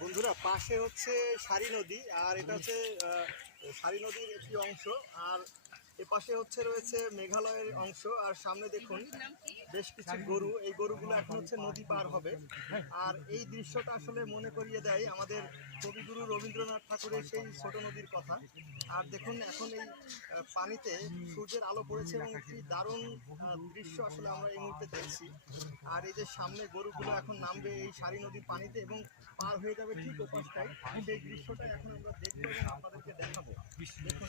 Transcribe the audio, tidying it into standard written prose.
বন্ধুরা পাশে হচ্ছে সারি নদী, আর এটা হচ্ছে সারি নদীর একটি অংশ, আর এপাশে হচ্ছে রয়েছে মেঘালয়ের অংশ। আর সামনে দেখুন বেশ কিছু গরু, এই গরুগুলো এখন হচ্ছে নদী পার হবে। আর এই দৃশ্যটা আসলে মনে করিয়ে দেয় আমাদের কবিগুরু রবীন্দ্রনাথ ঠাকুরের সেই ছোট নদীর কথা। আর দেখুন এখন এই পানিতে সূর্যের আলো পড়েছে এবং একটি দারুণ দৃশ্য আসলে আমরা এই মুহূর্তে দেখছি। আর এই যে সামনে গরুগুলো এখন নামবে এই সারি নদীর পানিতে এবং পার হয়ে যাবে ঠিক ওপাশটায়, সেই দৃশ্যটাই এখন আমরা দেখবো এবং আপনাদেরকে দেখাবো। দেখুন